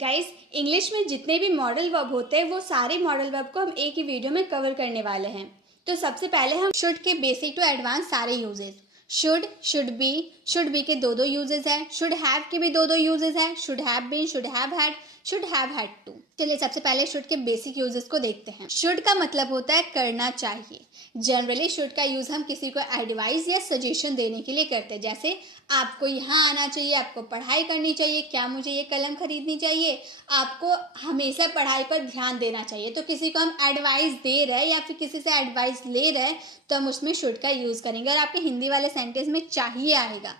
Guys, English में जितने भी मॉडल वर्ब होते हैं वो सारे मॉडल वर्ब को हम एक ही वीडियो में कवर करने वाले हैं। तो सबसे पहले हम शुड के बेसिक टू एडवांस सारे यूजेस। शुड बी के दो यूजेस हैं। शुड हैव के भी दो यूजेस हैं। Should have been, should have had to. चलिए सबसे पहले शुड के बेसिक यूजेस को देखते हैं। शुड का मतलब होता है करना चाहिए। जनरली शुड का यूज हम किसी को एडवाइस या सजेशन देने के लिए करते हैं, जैसे आपको यहाँ आना चाहिए, आपको पढ़ाई करनी चाहिए, क्या मुझे ये कलम खरीदनी चाहिए, आपको हमेशा पढ़ाई पर ध्यान देना चाहिए। तो किसी को हम एडवाइस दे रहे हैं या फिर किसी से एडवाइस ले रहे हैं तो हम उसमें शुड का यूज़ करेंगे। और आपके हिंदी वाले सेंटेंस में चाहिए आएगा।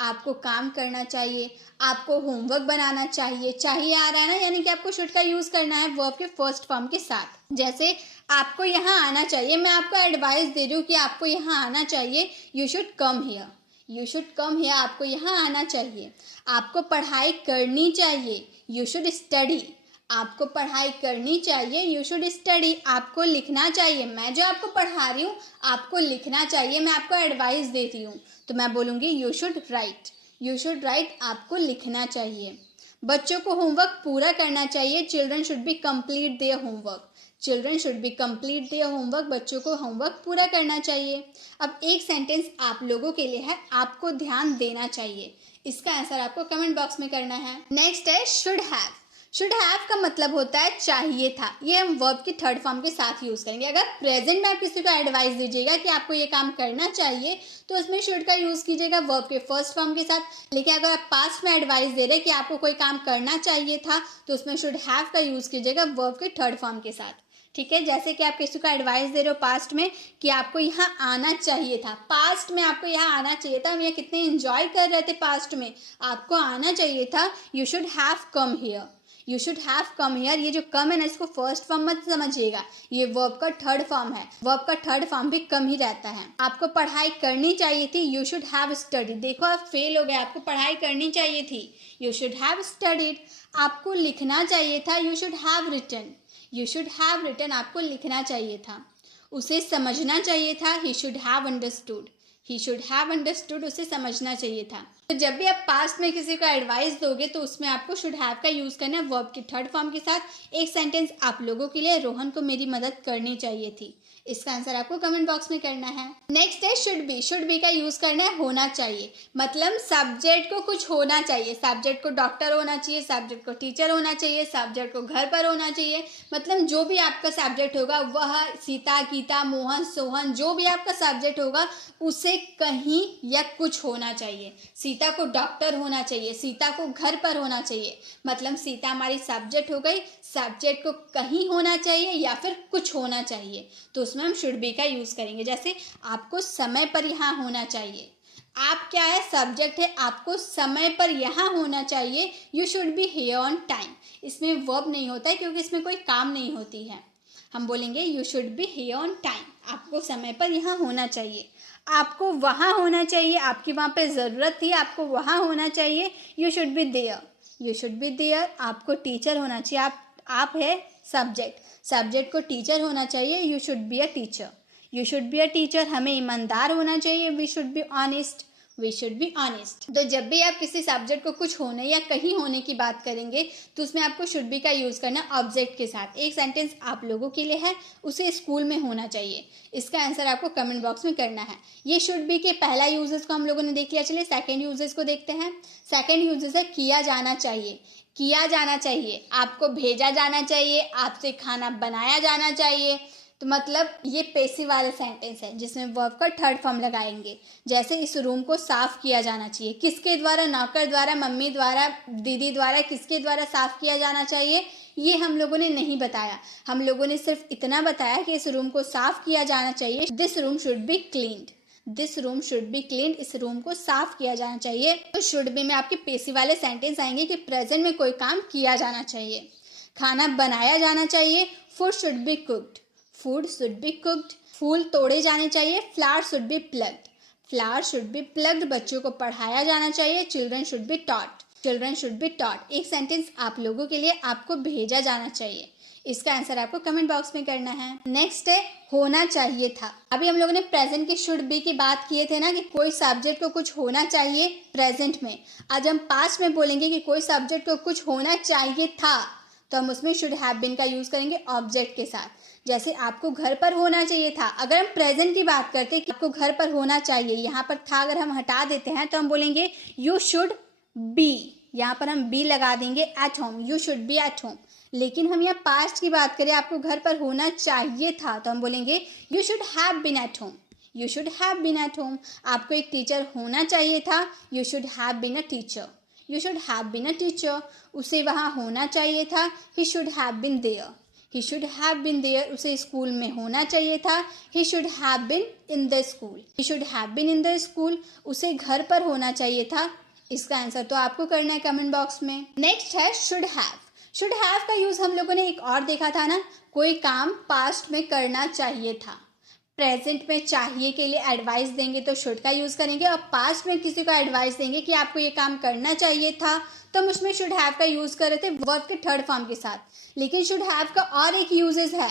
आपको काम करना चाहिए, आपको होमवर्क बनाना चाहिए आ रहा है ना, यानी कि आपको शुड का यूज़ करना है वर्ब के फर्स्ट फॉर्म के साथ। जैसे आपको यहाँ आना चाहिए, मैं आपको एडवाइस दे रही हूँ कि आपको यहाँ आना चाहिए, you should come here, you should come here, आपको यहाँ आना चाहिए। आपको पढ़ाई करनी चाहिए, यू शुड स्टडी, आपको पढ़ाई करनी चाहिए, यू शुड स्टडी। आपको लिखना चाहिए, मैं जो आपको पढ़ा रही हूँ आपको लिखना चाहिए, मैं आपको एडवाइस देती हूँ तो मैं बोलूँगी you should write, you should write, आपको लिखना चाहिए। बच्चों को होमवर्क पूरा करना चाहिए, children should B complete their homework, children should B complete their homework, बच्चों को होमवर्क पूरा करना चाहिए। अब एक सेंटेंस आप लोगों के लिए है, आपको ध्यान देना चाहिए। इसका आंसर आपको कमेंट बॉक्स में करना है। नेक्स्ट है शुड हैव। शुड हैव का मतलब होता है चाहिए था। ये हम वर्ब की थर्ड फॉर्म के साथ यूज़ करेंगे। अगर प्रेजेंट में आप किसी को एडवाइस दीजिएगा कि आपको ये काम करना चाहिए तो उसमें शुड का यूज़ कीजिएगा वर्ब के फर्स्ट फॉर्म के साथ। लेकिन अगर आप पास्ट में एडवाइस दे रहे हैं कि आपको कोई काम करना चाहिए था तो उसमें शुड हैव का यूज़ कीजिएगा वर्ब के थर्ड फॉर्म के साथ। ठीक है, जैसे कि आप किसी को एडवाइस दे रहे हो पास्ट में कि आपको यहाँ आना चाहिए था, पास्ट में आपको यहाँ आना चाहिए था, हम यहाँ कितने एंजॉय कर रहे थे पास्ट में, आपको आना चाहिए था, you should have come here, you should have come here. ये जो कम है ना, इसको फर्स्ट फॉर्म मत समझिएगा, ये वर्ब का थर्ड फॉर्म है। वर्ब का थर्ड फॉर्म भी कम ही रहता है। आपको पढ़ाई करनी चाहिए थी, यू शुड हैव स्टडीड। देखो आप फेल हो गए, आपको पढ़ाई करनी चाहिए थी, यू शुड हैव स्टडीड। आपको लिखना चाहिए था, you should have written, you should have written, आपको लिखना चाहिए था। उसे समझना चाहिए था, he should have understood, he should have understood, उसे समझना चाहिए था। तो जब भी आप पास्ट में किसी को एडवाइस दोगे तो उसमें आपको शुड हैव का यूज़ करना है वर्ब की थर्ड फॉर्म के साथ। एक सेंटेंस आप लोगों के लिए, रोहन को मेरी मदद करनी चाहिए थी। इसका आंसर आपको कमेंट बॉक्स में करना है। नेक्स्ट है शुड बी। शुड बी का यूज़ करना है होना चाहिए, मतलब सब्जेक्ट को कुछ होना चाहिए। सब्जेक्ट को डॉक्टर होना चाहिए, सब्जेक्ट को टीचर होना चाहिए, सब्जेक्ट को घर पर होना चाहिए। मतलब जो भी आपका सब्जेक्ट होगा वह सीता, गीता, मोहन, सोहन, जो भी आपका सब्जेक्ट होगा उसे कहीं या कुछ होना चाहिए। सीता को डॉक्टर होना चाहिए, सीता को घर पर होना चाहिए। मतलब सीता हमारी सब्जेक्ट हो गई, सब्जेक्ट को कहीं होना चाहिए या फिर कुछ होना चाहिए, तो उसमें हम शुड बी का यूज़ करेंगे। जैसे आपको समय पर यहाँ होना चाहिए, आप क्या है, सब्जेक्ट है, आपको समय पर यहाँ होना चाहिए, you should be here on time. इसमें वर्ब नहीं होता है क्योंकि इसमें कोई काम नहीं होती है। हम बोलेंगे you should be here on time, आपको समय पर यहाँ होना चाहिए। आपको वहाँ होना चाहिए, आपकी वहाँ पे ज़रूरत थी, आपको वहाँ होना चाहिए, you should be there, you should be there. आपको टीचर होना चाहिए, आप है सब्जेक्ट, सब्जेक्ट को टीचर होना चाहिए, you should be a teacher, you should be a teacher. हमें ईमानदार होना चाहिए, we should be honest, we should be honest. तो जब भी आप किसी सब्जेक्ट को कुछ होने या कहीं होने की बात करेंगे तो उसमें आपको शुड बी का यूज़ करना है ऑब्जेक्ट के साथ। एक सेंटेंस आप लोगों के लिए है, उसे स्कूल में होना चाहिए। इसका आंसर आपको कमेंट बॉक्स में करना है। ये शुड बी के पहला यूजेस को हम लोगों ने देख लिया। चलिए सेकेंड यूजेस को देखते हैं। सेकेंड यूजेस है किया जाना चाहिए, किया जाना चाहिए, आपको भेजा जाना चाहिए, आपसे खाना बनाया जाना चाहिए। तो मतलब ये पैसिव वाला सेंटेंस है जिसमें वर्ब का थर्ड फॉर्म लगाएंगे। जैसे इस रूम को साफ़ किया जाना चाहिए, किसके द्वारा, नौकर द्वारा, मम्मी द्वारा, दीदी द्वारा, किसके द्वारा साफ़ किया जाना चाहिए ये हम लोगों ने नहीं बताया। हम लोगों ने सिर्फ इतना बताया कि इस रूम को साफ़ किया जाना चाहिए, this room should be cleaned, this room should be cleaned, इस रूम को साफ किया जाना चाहिए। तो शुड बी में आपके पैसिव वाले सेंटेंस आएंगे कि प्रेजेंट में कोई काम किया जाना चाहिए। खाना बनाया जाना चाहिए, food should be cooked, food should be cooked. फूल तोड़े जाने चाहिए, flower should be plucked, flower should be plucked. बच्चों को पढ़ाया जाना चाहिए, children should be taught, children should be taught. एक सेंटेंस आप लोगों के लिए, आपको भेजा जाना चाहिए, इसका आंसर आपको कमेंट बॉक्स में करना है। नेक्स्ट है होना चाहिए था। अभी हम लोगों ने प्रेजेंट के शुड बी की बात किए थे ना कि कोई सब्जेक्ट को कुछ होना चाहिए प्रेजेंट में। आज हम पास्ट में बोलेंगे कि कोई सब्जेक्ट को कुछ होना चाहिए था, तो हम उसमें शुड हैव बीन का यूज करेंगे ऑब्जेक्ट के साथ। जैसे आपको घर पर होना चाहिए था, अगर हम प्रेजेंट की बात करते हैं कि आपको घर पर होना चाहिए, यहाँ पर था अगर हम हटा देते हैं तो हम बोलेंगे यू शुड बी, यहाँ पर हम बी लगा देंगे eight home, you should B at home. लेकिन हम यहाँ पास्ट की बात करें, आपको घर पर होना चाहिए था, तो हम बोलेंगे you should have been at home, you should have been at home. आपको एक टीचर होना चाहिए था, you should have been a teacher, you should have been a teacher. उसे वहाँ होना चाहिए था, he should have been there, he should have been there. उसे स्कूल में होना चाहिए था, he should have been in the school, he should have been in the school. उसे घर पर होना चाहिए था। इसका आंसर तो आपको करना है कमेंट बॉक्स में। नेक्स्ट है शुड हैव। शुड हैव का यूज हम लोगों ने एक और देखा था ना, कोई काम पास्ट में करना चाहिए था, प्रेजेंट में चाहिए के लिए एडवाइस देंगे तो शुड का यूज करेंगे, और पास्ट में किसी को एडवाइस देंगे कि आपको ये काम करना चाहिए था, तो हम उसमें शुड हैव का यूज कर रहे थे वर्ब के थर्ड फॉर्म के साथ। लेकिन शुड हैव का और एक यूजेस है,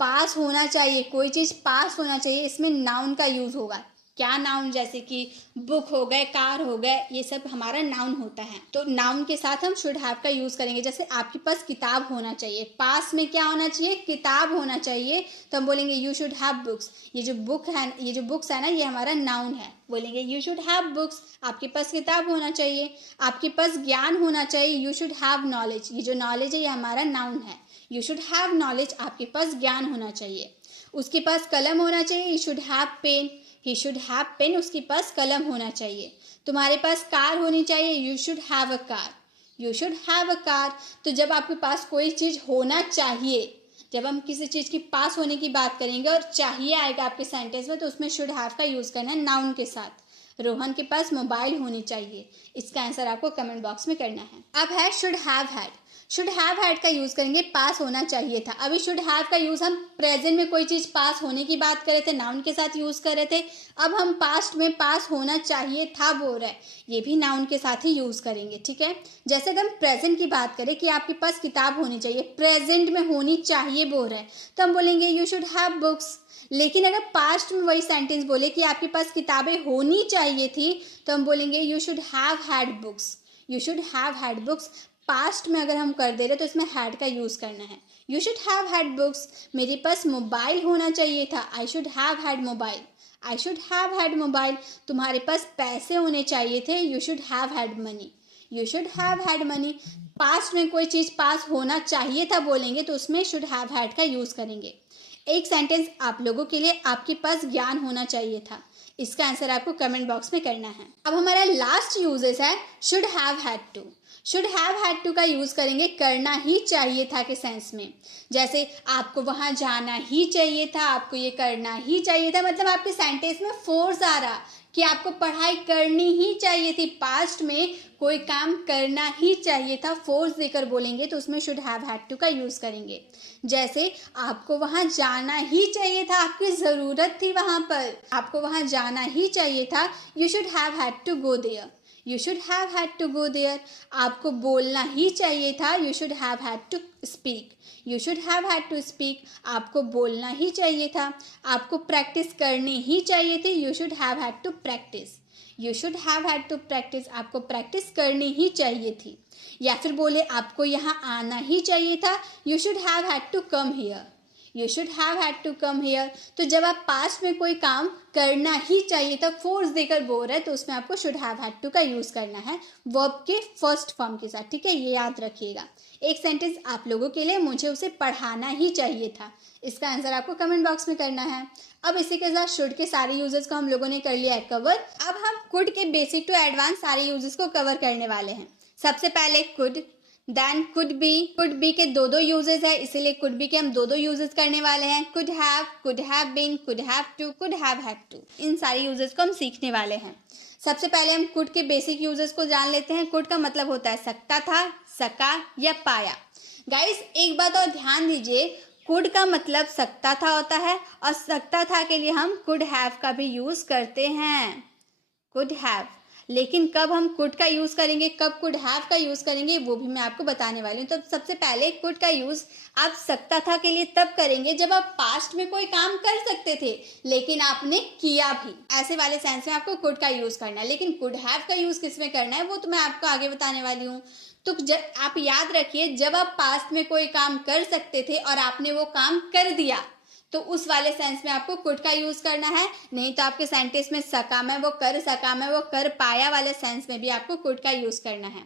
पास होना चाहिए, कोई चीज पास होना चाहिए, इसमें नाउन का यूज होगा। क्या नाउन? जैसे कि बुक हो गए, कार हो गए, ये सब हमारा नाउन होता है, तो नाउन के साथ हम शुड हैव का यूज करेंगे। जैसे आपके पास किताब होना चाहिए, पास में क्या होना चाहिए? किताब होना चाहिए, तो हम बोलेंगे यू शुड हैव बुक्स। ये जो बुक्स है ना, ये हमारा नाउन है, बोलेंगे यू शुड हैव बुक्स। आपके पास किताब होना चाहिए, आपके पास ज्ञान होना चाहिए, यू शुड हैव नॉलेज। ये जो नॉलेज है ये हमारा नाउन है, यू शुड हैव नॉलेज, आपके पास ज्ञान होना चाहिए। उसके पास कलम होना चाहिए, you should have pen, he should have pen, उसके पास कलम होना चाहिए। तुम्हारे पास कार होनी चाहिए, you should have a car, you should have a car. तो जब आपके पास कोई चीज़ होना चाहिए, जब हम किसी चीज़ की पास होने की बात करेंगे और चाहिए आएगा आपके सेंटेंस में, तो उसमें शुड हैव का यूज़ करना है नाउन के साथ। रोहन के पास मोबाइल होनी चाहिए, इसका आंसर आपको कमेंट बॉक्स में करना है। अब है should have had. Should have had का यूज करेंगे पास होना चाहिए था। अभी शुड हैव का यूज हम प्रेजेंट में कोई चीज पास होने की बात कर रहे थे, नाउन के साथ यूज कर रहे थे। अब हम पास्ट में पास होना चाहिए था बोल रहे हैं, ये भी नाउन के साथ ही यूज करेंगे, ठीक है। जैसे अगर हम प्रेजेंट की बात करें कि आपके पास किताब होनी चाहिए, प्रेजेंट में होनी चाहिए बोल रहे हैं, तो हम बोलेंगे यू शुड हैव बुक्स। लेकिन अगर पास्ट में वही सेंटेंस बोले कि आपके पास किताबें होनी चाहिए थी, तो हम बोलेंगे you should have had books, you should have had books. Past में अगर हम कर दे रहे तो इसमें हैड का यूज करना है। You should have had books. मेरे पास मोबाइल होना चाहिए था, I should have had mobile, I should have had mobile. तुम्हारे पास पैसे होने चाहिए थे, you should have had money, you should have had money. Past में कोई चीज पास होना चाहिए था बोलेंगे तो उसमें शुड हैव हैड का यूज करेंगे। एक सेंटेंस आप लोगों के लिए, आपके पास ज्ञान होना चाहिए था, इसका आंसर आपको कमेंट बॉक्स में करना है। अब हमारा लास्ट यूजेस है should have had to. Should have had to का यूज करेंगे करना ही चाहिए था के सेंस में। जैसे आपको वहां जाना ही चाहिए था, आपको ये करना ही चाहिए था, मतलब आपके सेंटेंस में फोर्स आ रहा कि आपको पढ़ाई करनी ही चाहिए थी। पास्ट में कोई काम करना ही चाहिए था, फोर्स देकर बोलेंगे तो उसमें शुड हैव हैड टू का यूज करेंगे। जैसे आपको वहां जाना ही चाहिए था, आपकी ज़रूरत थी वहां पर, आपको वहां जाना ही चाहिए था, you should have had to go there, you should have had to go there. आपको बोलना ही चाहिए था, you should have had to speak, you should have had to speak. आपको बोलना ही चाहिए था। आपको प्रैक्टिस करनी ही चाहिए थी, you should have had to practise, you should have had to practise. आपको प्रैक्टिस करनी ही चाहिए थी। या फिर बोले आपको यहाँ आना ही चाहिए था, you should have had to come here, you should have had to come here. तो जब आप पास्ट में कोई काम करना ही चाहिए था, फोर्स देकर बोल रहे हैं, तो उसमें आपको शुड हैव हैड टू का यूज करना है वर्ब के फर्स्ट फॉर्म के साथ, ठीक है, ये याद रखिएगा। एक सेंटेंस आप लोगों के लिए, मुझे उसे पढ़ाना ही चाहिए था, इसका आंसर आपको कमेंट बॉक्स में करना है। अब इसी के साथ शुड के सारे यूजेस को हम लोगों ने कर लिया है कवर। अब हम कुड के बेसिक टू एडवांस सारे यूजेस को कवर करने वाले हैं। सबसे पहले कुड, देन कुड बी के दो यूजेस है, इसीलिए कुड बी के हम दो यूजेस करने वाले हैं। Could have been, could have to, could have had to, इन सारे यूजेस को हम सीखने वाले हैं। सबसे पहले हम कुड के बेसिक यूजेस को जान लेते हैं। कुड का मतलब होता है सकता था, सका या पाया। गाइस एक बात और ध्यान दीजिए, कुड का मतलब सकता था होता है, और सकता था के लिए हम कुड हैव का भी यूज करते हैं, कुड हैव। लेकिन कब हम कुड का यूज़ करेंगे, कब कुड हैव का यूज़ करेंगे, वो भी मैं आपको बताने वाली हूँ। तो सबसे पहले कुड का यूज़ आप सकता था के लिए तब करेंगे जब आप पास्ट में कोई काम कर सकते थे लेकिन आपने किया भी, ऐसे वाले सेंस में आपको कुड का यूज़ करना है। लेकिन कुड हैव का यूज़ किस में करना है वो तो मैं आपको आगे बताने वाली हूँ। तो आप याद रखिए, जब आप पास्ट में कोई काम कर सकते थे और आपने वो काम कर दिया तो उस वाले सेंस में आपको कुड का यूज करना है। नहीं तो आपके सेंटेंस में सका मैं, वो कर सका मैं, वो कर पाया वाले सेंस में भी आपको कुड का यूज करना है।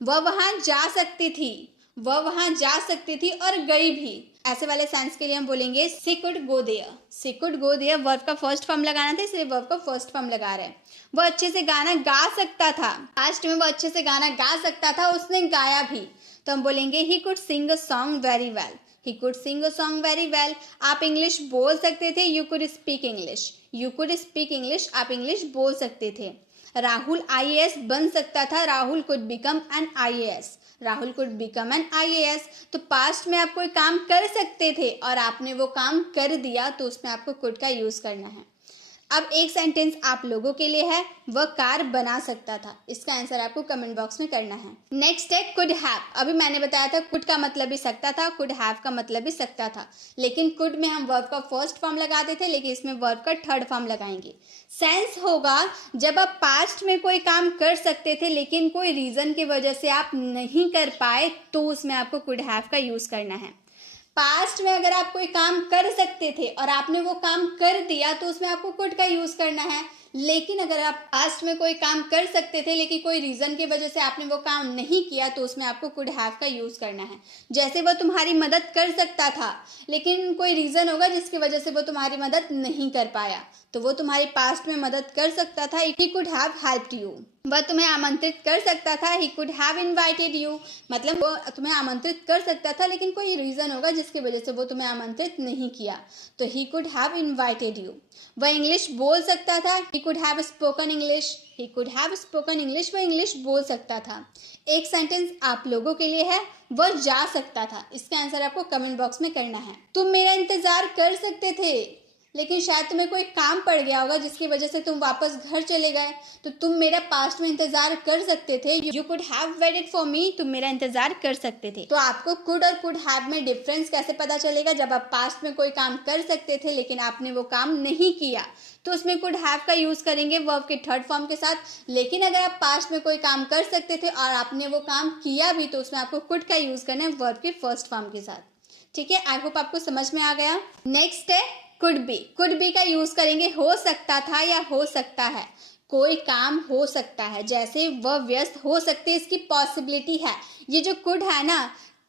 वह वहां जा सकती थी, वह वहां जा सकती थी और गई भी, ऐसे वाले सेंस के लिए हम बोलेंगे she could go there. She could go there वर्ब का फर्स्ट फॉर्म लगाना था, इसलिए वर्ब का फर्स्ट फॉर्म लगा रहे हैं। वो अच्छे से गाना गा सकता था, पास्ट में वो अच्छे से गाना गा सकता था, उसने गाया भी, तो हम बोलेंगे he could sing a song very well. He could sing a song very well. आप इंग्लिश बोल सकते थे, you could speak English. You could speak English. आप इंग्लिश बोल सकते थे। राहुल IAS बन सकता था, Rahul could become an IAS. Rahul could become an IAS. तो पास्ट में आप कोई काम कर सकते थे और आपने वो काम कर दिया तो उसमें आपको could का यूज करना है। अब एक सेंटेंस आप लोगों के लिए है, वह कार बना सकता था। इसका आंसर आपको कमेंट बॉक्स में करना है। नेक्स्ट है कुड हैव। अभी मैंने बताया था कुड का मतलब भी सकता था, कुड हैव का मतलब भी सकता था, लेकिन कुड में हम वर्ब का फर्स्ट फॉर्म लगाते थे, लेकिन इसमें वर्ब का थर्ड फॉर्म लगाएंगे। सेंस होगा जब आप पास्ट में कोई काम कर सकते थे लेकिन कोई रीजन की वजह से आप नहीं कर पाए तो उसमें आपको कुड हैव का यूज करना है। पास्ट में अगर आप कोई काम कर सकते थे और आपने वो काम कर दिया तो उसमें आपको कुड का यूज करना है। लेकिन अगर आप पास्ट में कोई काम कर सकते थे लेकिन कोई रीजन की वजह से आपने वो काम नहीं किया तो उसमें आपको कुड हैव का यूज करना है। जैसे वो तुम्हारी मदद कर सकता था लेकिन कोई रीजन होगा जिसकी वजह से वो तुम्हारी मदद नहीं कर पाया, तो वो तुम्हारी पास्ट में मदद कर सकता था, ही कुड हैव हेल्प्ड यू। वह तुम्हें आमंत्रित कर सकता था, ही कुड हैव इनवाइटेड यू, मतलब वो तुम्हें आमंत्रित कर सकता था लेकिन कोई रीजन होगा जिसकी वजह से वो तुम्हें आमंत्रित नहीं किया, तो ही कुड हैव इनवाइटेड यू। वह इंग्लिश बोल सकता था, ही could have spoken English, he could have spoken English, वह इंग्लिश बोल सकता था। एक सेंटेंस आप लोगों के लिए है, वह जा सकता था। इसका आंसर आपको कमेंट बॉक्स में करना है। तुम मेरा इंतजार कर सकते थे लेकिन शायद तुम्हें कोई काम पड़ गया होगा जिसकी वजह से तुम वापस घर चले गए, तो तुम मेरा पास्ट में इंतजार कर सकते थे, you could have waited for me, तुम मेरा इंतजार कर सकते थे। तो आपको कुड और कुड हैव में डिफरेंस कैसे पता चलेगा? जब आप पास्ट में कोई काम कर सकते थे लेकिन आपने वो काम नहीं किया तो उसमें कुड हैव का यूज करेंगे वर्ब के थर्ड फॉर्म के साथ। लेकिन अगर आप पास्ट में कोई काम कर सकते थे और आपने वो काम किया भी तो उसमें आपको कुड का यूज करना है वर्ब के फर्स्ट फॉर्म के साथ। ठीक है, आई होप आपको समझ में आ गया। नेक्स्ट है कुड बी। कुड बी का यूज करेंगे हो सकता था या हो सकता है। कोई काम हो सकता है, जैसे वह व्यस्त हो सकते, इसकी पॉसिबिलिटी है। ये जो कुड है ना,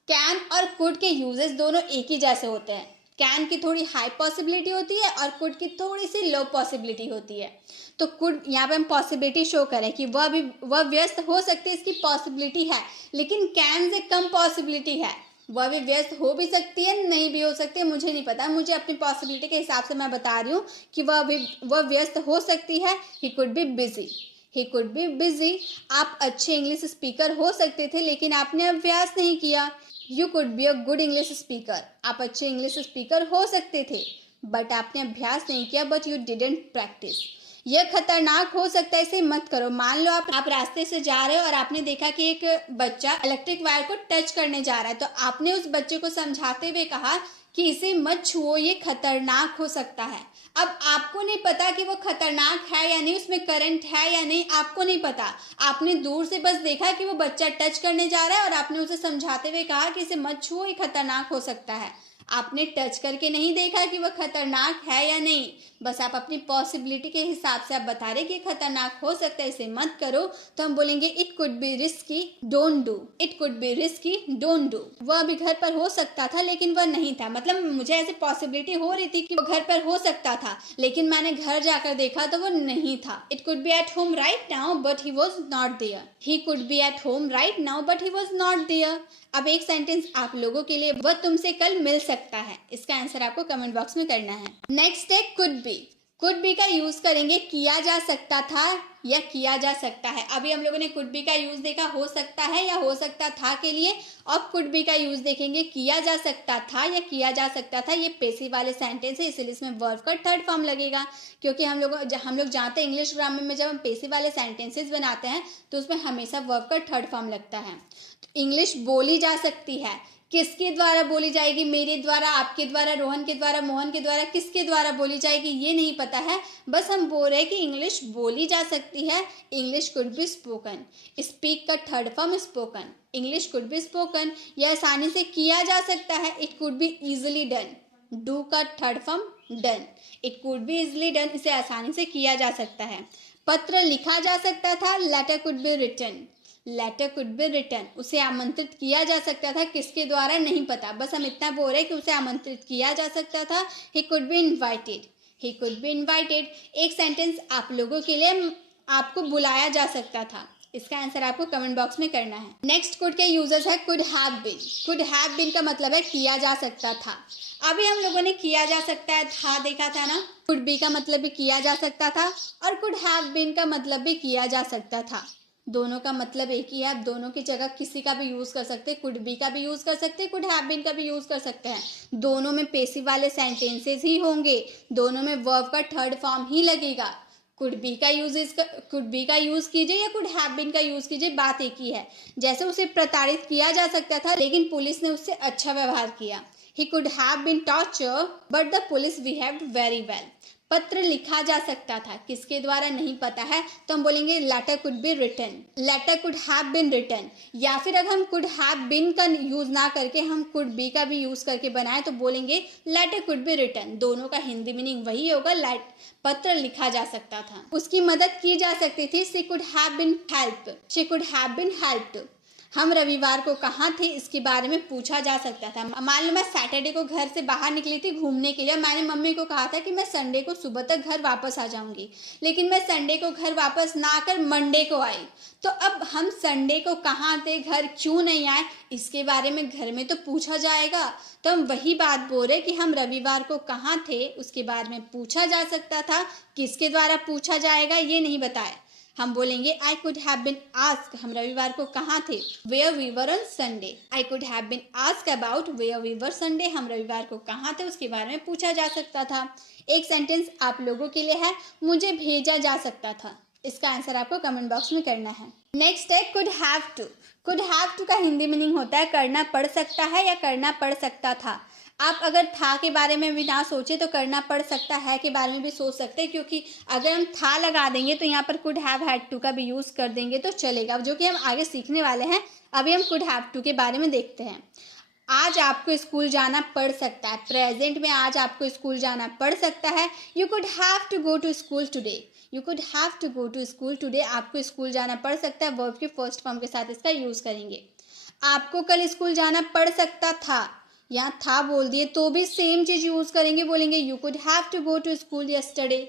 कैन और कुड के यूजेस दोनों एक ही जैसे होते हैं। कैन की थोड़ी हाई पॉसिबिलिटी होती है और कुड की थोड़ी सी लो पॉसिबिलिटी होती है। तो कुड यहाँ पे हम पॉसिबिलिटी शो करें कि वह व्यस्त हो सकती है, इसकी पॉसिबिलिटी है, लेकिन कैन से कम पॉसिबिलिटी है। वह भी व्यस्त हो भी सकती है, नहीं भी हो सकती है, मुझे नहीं पता, मुझे अपनी पॉसिबिलिटी के हिसाब से मैं बता रही हूँ कि वह व्यस्त हो सकती है। ही could be busy, he could be busy. आप अच्छे इंग्लिश स्पीकर हो सकते थे लेकिन आपने अभ्यास नहीं किया। You could be a good English speaker. आप अच्छे इंग्लिश स्पीकर हो सकते थे बट आपने अभ्यास नहीं किया, बट यू डिडंट प्रैक्टिस। यह खतरनाक हो सकता है, इसे मत करो। मान लो आप रास्ते से जा रहे हो और आपने देखा कि एक बच्चा इलेक्ट्रिक वायर को टच करने जा रहा है, तो आपने उस बच्चे को समझाते हुए कहा कि इसे मत छुओ, ये खतरनाक हो सकता है। अब आपको नहीं पता कि वो खतरनाक है या नहीं, उसमें करंट है या नहीं, आपको नहीं पता। आपने दूर से बस देखा कि वो बच्चा टच करने जा रहा है और आपने उसे समझाते हुए कहा कि इसे मत छुओ, ये खतरनाक हो सकता है। आपने टच करके नहीं देखा कि वह खतरनाक है या नहीं, बस आप अपनी पॉसिबिलिटी के हिसाब से आप बता रहे कि खतरनाक हो सकता है, इसे मत करो। तो हम बोलेंगे it could B risky, don't do. It could B risky, don't do. वह अभी घर पर हो सकता था लेकिन वह नहीं था, मतलब मुझे ऐसी पॉसिबिलिटी हो रही थी कि वो घर पर हो सकता था लेकिन मैंने घर जाकर देखा तो वो नहीं था। It could be at home right now but he was not there. He could be at home right now but he was not there. अब एक सेंटेंस आप लोगों के लिए, वह तुमसे कल मिल सकता है। इसका आंसर आपको कमेंट बॉक्स में करना है। नेक्स्ट है कुड बी। कुड बी का यूज करेंगे किया जा सकता था या किया जा सकता है। अभी हम लोगों ने कुड बी का यूज देखा हो सकता है या हो सकता था के लिए। अब कुड बी का यूज देखेंगे किया जा सकता था या किया जा सकता था। ये पेसिव वाले सेंटेंस है, इसलिए इसमें वर्ब का थर्ड फॉर्म लगेगा, क्योंकि हम लोग जानते हैं इंग्लिश ग्रामर में जब हम पेसिव वाले सेंटेंसेस बनाते हैं तो उसमें हमेशा वर्ब का थर्ड फॉर्म लगता है। तो इंग्लिश बोली जा सकती है, किसके द्वारा बोली जाएगी? मेरे द्वारा, आपके द्वारा, रोहन के द्वारा, मोहन के द्वारा, किसके द्वारा बोली जाएगी ये नहीं पता है, बस हम बोल रहे हैं कि इंग्लिश बोली जा सकती है। English could be spoken. Speak का third form spoken. English could be spoken. यह आसानी से किया जा सकता है। It could be easily done. Do का third form done. It could be easily done, इसे आसानी से किया जा सकता है। पत्र लिखा जा सकता था। Letter could be written. Letter could be written, उसे आमंत्रित किया जा सकता था, किसके द्वारा नहीं पता, बस हम इतना बोल रहे हैं कि उसे आमंत्रित किया जा सकता था। ही could B invited. He could B invited. एक सेंटेंस आप लोगों के लिए, आपको बुलाया जा सकता था। इसका आंसर आपको कमेंट बॉक्स में करना है। नेक्स्ट कुड के यूजर्स है could have been. Could have been का मतलब है किया जा सकता था। अभी हम लोगों ने किया जा सकता है था देखा था ना। कुड बी का मतलब भी किया जा सकता था और कुड हैव बीन का मतलब भी किया जा सकता था। दोनों का मतलब एक ही है। आप दोनों की जगह किसी का भी यूज कर सकते हैं। कुड बी का भी यूज कर सकते हैं, कुड हैव बीन का भी यूज कर सकते हैं। दोनों में पेसिव वाले सेंटेंसेस ही होंगे, दोनों में वर्ब का थर्ड फॉर्म ही लगेगा। कुड बी का यूज कीजिए या कुड हैव बीन का यूज कीजिए, बात एक ही है। जैसे उसे प्रताड़ित किया जा सकता था लेकिन पुलिस ने उससे अच्छा व्यवहार किया। He could have been tortured but the police behaved very well. पत्र लिखा जा सकता था, किसके द्वारा नहीं पता है, तो हम बोलेंगे letter could be written. Letter could have been written. या फिर अगर हम कुड हैव बीन का यूज ना करके हम कुड बी का भी यूज करके बनाए तो बोलेंगे लेटर कुड बी रिटन। दोनों का हिंदी मीनिंग वही होगा, पत्र लिखा जा सकता था, उसकी मदद की जा सकती थी। She could have been help. She could have been helped. हम रविवार को कहाँ थे इसके बारे में पूछा जा सकता था। मान लो मैं सैटरडे को घर से बाहर निकली थी घूमने के लिए, मैंने मम्मी को कहा था कि मैं संडे को सुबह तक घर वापस आ जाऊंगी, लेकिन मैं संडे को घर वापस ना आकर मंडे को आई। तो अब हम संडे को कहाँ थे, घर क्यों नहीं आए, इसके बारे में घर में तो पूछा जाएगा। तो हम वही बात बोल रहे कि हम रविवार को कहाँ थे उसके बारे में पूछा जा सकता था, किसके द्वारा पूछा जाएगा ये नहीं बताया। हम बोलेंगे I could have been asked, हम रविवार को कहाँ थे, where we were on Sunday. I could have been asked about where we were Sunday, हम रविवार को कहाँ थे उसके बारे में पूछा जा सकता था। एक सेंटेंस आप लोगों के लिए है, मुझे भेजा जा सकता था। इसका आंसर आपको कमेंट बॉक्स में करना है। नेक्स्ट है could have to. Could have to का हिंदी मीनिंग होता है करना पड़ सकता है या करना पड़ सकता था। आप अगर था के बारे में भी ना सोचे तो करना पड़ सकता है के बारे में भी सोच सकते हैं, क्योंकि अगर हम था लगा देंगे तो यहाँ पर कुड हैव हैड टू का भी यूज कर देंगे तो चलेगा, जो कि हम आगे सीखने वाले हैं। अभी हम कुड हैव टू के बारे में देखते हैं। आज आपको स्कूल जाना पड़ सकता है, प्रेजेंट में आज आपको स्कूल जाना पड़ सकता है। You could have to go to school today. You could have to go to school today, आपको स्कूल जाना पड़ सकता है, वर्ब के फर्स्ट फॉर्म के साथ इसका यूज करेंगे। आपको कल स्कूल जाना पड़ सकता था, यहाँ था बोल दिए तो भी सेम चीज यूज करेंगे, बोलेंगे you could have to go to school yesterday.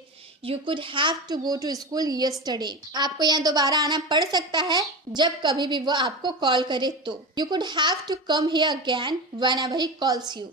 You could have to go to school yesterday. आपको यहाँ दोबारा आना पड़ सकता है जब कभी भी वो आपको कॉल करे तो। You could have to come here again whenever he calls you.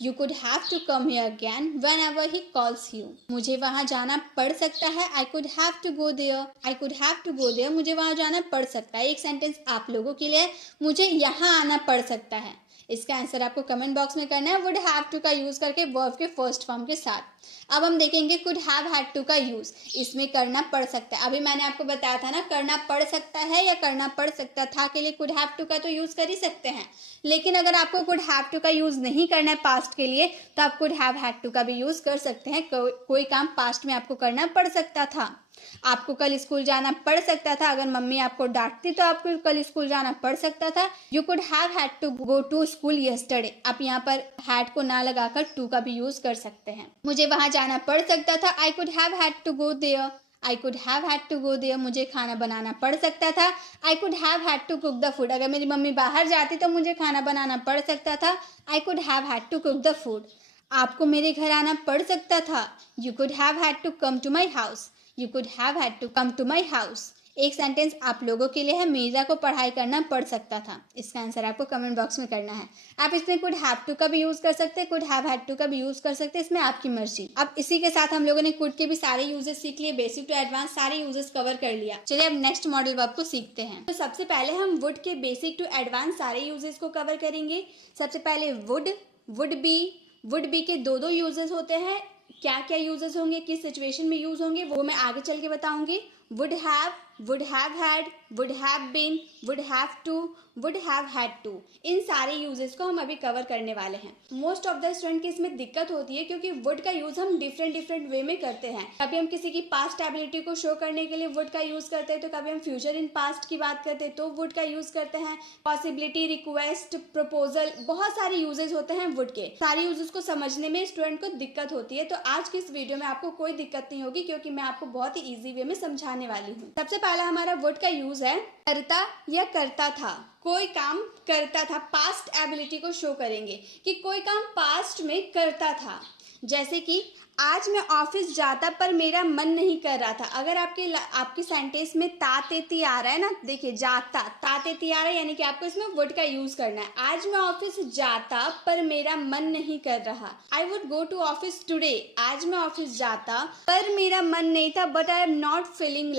You could have to come here again whenever he calls you. मुझे वहाँ जाना पड़ सकता है, I could have to go there. I could have to go there, मुझे वहाँ जाना पड़ सकता है। एक सेंटेंस आप लोगों के लिए, मुझे यहाँ आना पड़ सकता है। इसका आंसर आपको कमेंट बॉक्स में करना है, वुड हैव टू का यूज करके वर्ब के फर्स्ट फॉर्म के साथ। अब हम देखेंगे कुड हैव हैड टू का यूज, इसमें करना पड़ सकता है। अभी मैंने आपको बताया था ना, करना पड़ सकता है या करना पड़ सकता था के लिए कुड हैव टू का तो यूज कर ही सकते हैं, लेकिन अगर आपको कुड हैव टू का यूज नहीं करना है पास्ट के लिए तो आप कुड हैव हैड टू का भी यूज कर सकते हैं। कोई काम पास्ट में आपको करना पड़ सकता था। आपको कल स्कूल जाना पड़ सकता था, अगर मम्मी आपको डांटती तो आपको कल स्कूल जाना पड़ सकता था। You could have had to go to school yesterday, आप यहाँ पर हैड को ना लगाकर टू का भी यूज कर सकते हैं। मुझे वहां जाना पड़ सकता था, I could have had to go there. I could have had to go there, मुझे खाना बनाना पड़ सकता था। I could have had to cook the food, अगर मेरी मम्मी बाहर जाती तो मुझे खाना बनाना पड़ सकता था। I could have had to cook the food. आपको मेरे घर आना पड़ सकता था, you could have had to come to my house. You could have had to come to my house. एक सेंटेंस आप लोगों के लिए है, मीरा को पढ़ाई करना पड़ सकता था। इसका आंसर आपको कमेंट बॉक्स में करना है। आप इसमें कुड हैव टू का भी यूज कर सकते हैं, कुड हैव हैड टू का भी यूज कर सकते हैं, इसमें आपकी मर्जी। अब इसी के साथ हम लोगों ने कुड के भी सारे यूजेस सीख लिए, बेसिक टू एडवांस सारे यूजेस कवर कर लिया। चलिए अब नेक्स्ट मॉडल वर्ब को सीखते हैं। तो सबसे पहले हम वुड के बेसिक टू एडवांस सारे यूजेस को कवर करेंगे। सबसे पहले वुड, वुड बी के दो यूजेस होते हैं। क्या क्या यूजेस होंगे, किस सिचुएशन में यूज होंगे, वो मैं आगे चल के बताऊंगी। would have had, would have been, would have to, would have had to, इन सारे यूजेस को हम अभी कवर करने वाले हैं। मोस्ट ऑफ द स्टूडेंट की इसमें दिक्कत होती है क्योंकि वुड का यूज हम डिफरेंट वे में करते हैं। कभी हम किसी की पास्ट एबिलिटी को शो करने के लिए वुड का यूज करते हैं, तो कभी हम फ्यूचर इन पास्ट की बात करते हैं तो वुड का यूज करते हैं। पॉसिबिलिटी, रिक्वेस्ट, प्रपोजल, बहुत सारे यूजेस होते हैं वुड के। सारे यूजेस को समझने में स्टूडेंट को दिक्कत होती है, तो आज की इस वीडियो में आपको कोई दिक्कत नहीं होगी क्योंकि मैं आपको बहुत ही ईजी वे में समझाने वाली हूँ। सबसे पहला हमारा वुड का यूज है करता या करता था। कोई काम करता था, पास्ट एबिलिटी को शो करेंगे कि कोई काम पास्ट में करता था। जैसे कि आज मैं ऑफिस जाता पर मेरा मन नहीं कर रहा था। अगर आपकी सेंटेंस में तातेती आ रहा है ना, देखिए जाता तातेती आ रहा है, यानी कि आपको इसमें वुड का यूज करना है। आज मैं ऑफिस जाता पर मेरा मन नहीं कर रहा। I would go to office today. आज मैं ऑफिस जाता पर मेरा मन नहीं था, but I am not feeling